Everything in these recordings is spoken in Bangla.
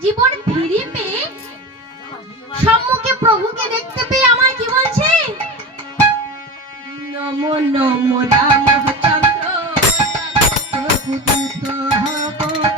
জীবন ফিরে পেয়ে সম্মুখে প্রভুকে দেখতে পেয়ে আমার কি বলছে? নম, নমো, রাম, চন্দ্র প্রভু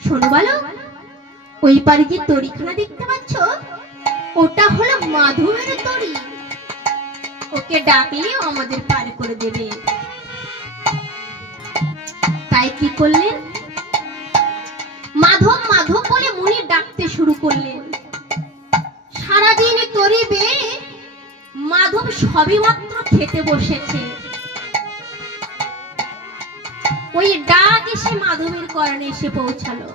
শোনো বলো ওই পারে যে তরিখানা দেখতে পাচ্ছ, ওটা হলো মাধবের তরি ওকে ডাকলে আমাদের পার করে দেবে। তাই কি করলেন? মাধব মাধব বলে মুনি ডাকতে শুরু করলেন। সারাদিন তরি বেয়ে মাধব সবই মাত্র খেতে বসেছে। ওই ডাক এসে মাধবের করণে এসে পৌঁছালো।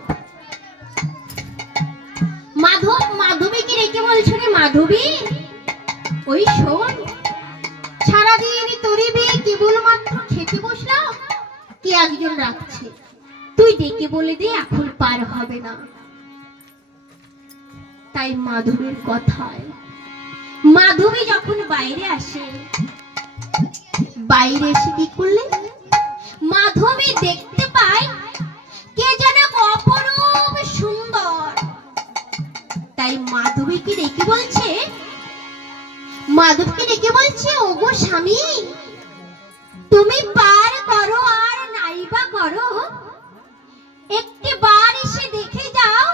মাধব, মাধবীকে রেখে বলছো রে মাধবী? ওই শোন, সারাদিন তোরে বিয়ে কেবলমাত্র খেতে বসলাম, কে একজন রাখছে? তুই ডেকে বলে দে, এখন পার হবে না। তাই মাধবীর কথায়, মাধবী যখন বাইরে আসে, বাইরে এসে কি করলে? মাধবী দেখতে পায় কে যেন এক অপরূপ সুন্দর। তাই মাধবীকে ডেকে বলছে মাধবকে ডেকে বলছে ওগো স্বামী তুমি পার করো আর নাইবা করো। একটি বার এসে দেখে যাও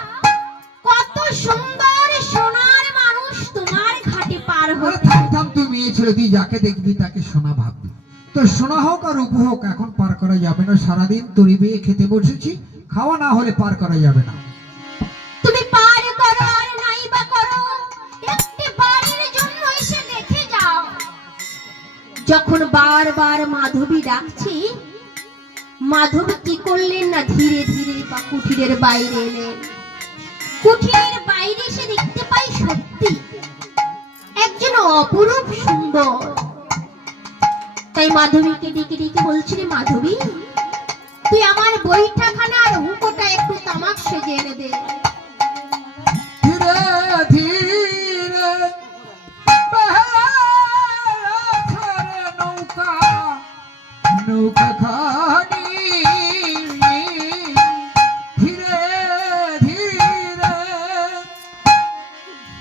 কত সুন্দর সোনার মানুষ তোমার ঘাটে পার হচ্ছে থাম থাম তুই মেয়ে ছেলে তুই যাকে দেখবি তাকে সোনা ভাববি। তো সোনা হোক আর রূপ হোক এখন করা যাবে না, সারাদিন তরি বেয়ে খেতে বসেছি, খাওয়া না হলে পার করা যাবে না। তুমি পার করো যখন বারবার মাধবী ডাকছি, মাধবী কি করলেন না ধীরে ধীরে বা কুঠিরের বাইরে এলেন? কুঠিরের বাইরে এসে দেখতে পাই সত্যি একজন অপরূপ সুন্দর। তাই মাধবীকে ডেকে ডেকে বলছি রে মাধবী তুই আমার বইটাখানা আর হুকোটা একটু তামাক সেজে এনে দে। ধীরে ধীরে নৌকা নৌকা খানি ধীরে ধীরে।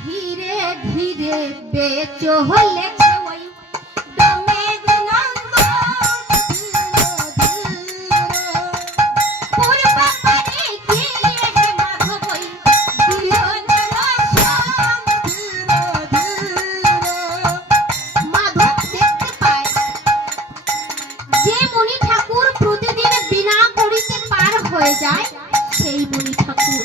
ধীরে ধীরে বেচো হলে হয়ে যায় সেই মণি ঠাকুর।